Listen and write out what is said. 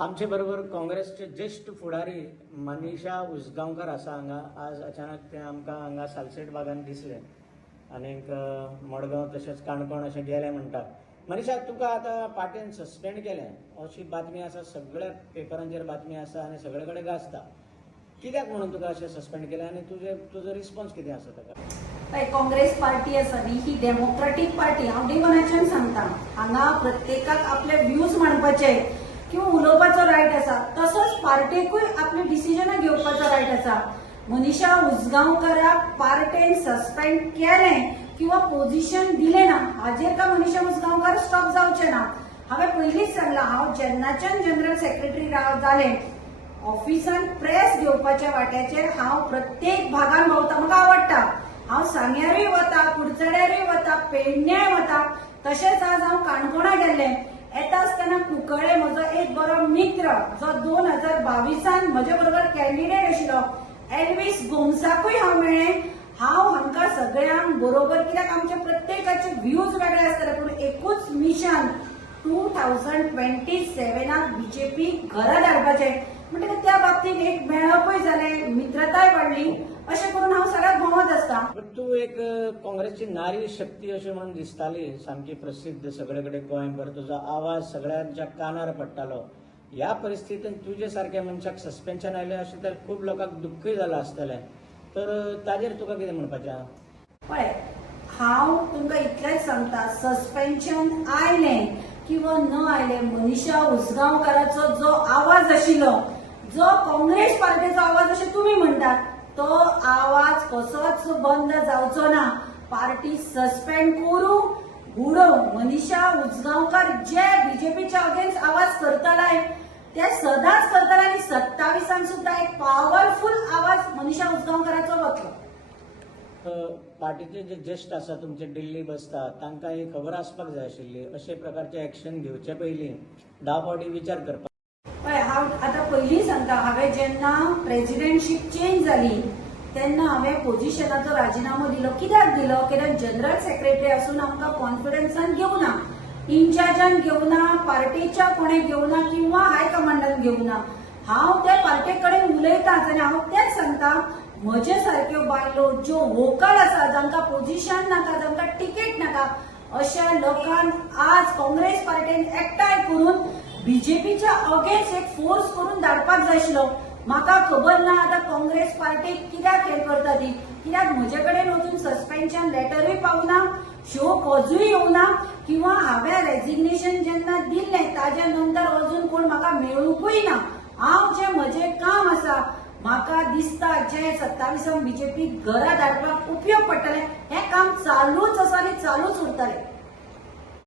आमचे बरोबर काँग्रेसचे ज्येष्ठ फुडारी मनीषा उसगांवकर आसा हांगा. आज अचानक ते आमकां हांगा सालसेट भागात दिसले आनीक मडगांव तशेंच काणकोण अशें गेले म्हणटात. मनीषा, तुका आतां पार्टीन सस्पेंड केलें अशी बातमी आसा, सगळ्या पेपरांचेर बातमी आसा आनी सगळे कडेन गाजता. कित्याक म्हणून तुका अशें सस्पेंड केलें आनी तुजो रिस्पॉन्स कितें आसा ताका? काँग्रेस पार्टी आसा न्ही ही डेमोक्रेटीक पार्टी. हांव डे वनाच्यान सांगता, हांगा प्रत्येकाक आपले व्ह्यूज मांडपाचे किंवा उलोवपाचो रायट आसा, तसोच पार्टेकूय आपले डिसिजनां घेवपाचो रायट आसा. मनीषा उसगांवकाराक पार्टेन सस्पेंड केलें किंवा पोझिशन दिलें ना हाजेर का मनीषा उसगांवकार स्टॉप जावचे ना. हांवें पयलींच सांगलां, हांव जेन्नाच्यान जनरल सेक्रेटरी जालें ऑफिसान प्रेस घेवपाच्या वाट्याचेर हांव प्रत्येक भागान भोंवता. म्हाका आवडटा. हांव सांग्यारूय वता, कुडचड्यारूय वता, पेडण्याय वता. तशेंच आज हांव काणकोणा गेल्लें. येता आसतना कुंकळे म्हजो एक बरो मित्र जो 2022 म्हजे बरोबर कॅन्डिडेट आशिल्लो एल्विस गोमसाकूय हांव मेळ्ळें. हांव हांकां सगळ्यांक बरोबर, कित्याक आमचे प्रत्येकाचे व्ह्यूज वेगळे आसतले पूण एकूच मिशन 2027 बीजेपी घरा धाडपाचें. म्हणटकीर त्या बाबतीत एक मेळपूय जालें, मित्रताय वाडली. अशें करून हांव सगळ्याक भोंवत आसता. तूं एक काँग्रेसची नारी शक्ती अशें म्हणून दिसताली, सामकी प्रसिद्ध सगळे कडेन गोंयभर. तुजो आवाज सगळ्यांच्या कानार पडटालो. ह्या परिस्थितीत तुजे सारक्या मनशाक सस्पेन्शन आयलें अशें तर खूब लोकांक दुख्खूय जालां आसतलें. तर ताजेर तुका कितें म्हणपाचें? पळय, हांव तुमकां इतलेंच सांगता, सस्पेन्शन आयलें किंवा न आयलें, मनीषा उसगांवकाराचो जो आवाज आशिल्लो, जो काँग्रेस पार्टीचो आवाज अशें तुमी म्हणटात, तो आवाज कसोच बंद जावचो ना. पार्टी सस्पेंड करू बुडो. मनीषा उसगांवकार जे बीजेपीच्या अगेन्स्ट आवाज करताले ते सदांच करताले आनी 27 सुद्धा एक पॉवरफुल आवाज मनीषा उसगांवकाराचो वतलो. पार्टीचे जे ज्येष्ठ आसा तुमचे दिल्ली बसता, तांकां ही खबर आसपाक जाय आशिल्ली. अशे प्रकारचे एक्शन घेवचे पयलीं 10 फावटी विचार करपाक. हांव आतां पयलीं सांगता, हांवें जेन्ना प्रेसिडेंटशीप चेंज जाली तेन्ना हांवें पोझिशनाचो राजिनामो दिलो. कित्याक दिलो? कित्याक जनरल सेक्रेटरी आसून आमकां कॉन्फिडन्सान घेवना, इन्चार्जान घेवना, पार्टीच्या कोणें घेवना किंवा हायकमांडान घेवना. हांव त्या पार्टी कडेन उलयताच आनी हांव तेंच सांगता, म्हजे सारक्यो बायलो ज्यो व्होकल आसा, जांकां पोझिशन नाका, जांकां तिकेट नाका, अशा लोकांक आज काँग्रेस पार्टीन एकठांय करून बीजेपीच्या अगेन्स्ट एक फोर्स करून धाडपाक जाय आशिल्लो. म्हाका खबर ना आतां काँग्रेस पार्टी कित्याक हें करता ती, कित्याक म्हजे कडेन अजून सस्पेन्शन लेटरूय पावना, शो कॉजूय येवना किंवा हांवें रेजिग्नेशन जेन्ना दिल्लें ताज्या नंतर अजून कोण म्हाका मेळूंकूय ना. हांव जें म्हजें काम आसा, म्हाका दिसता जे 27 बीजेपी घरा धाडपाक उपयोग पडटलें, हें काम चालूच आसा आनी चालूच उरतलें.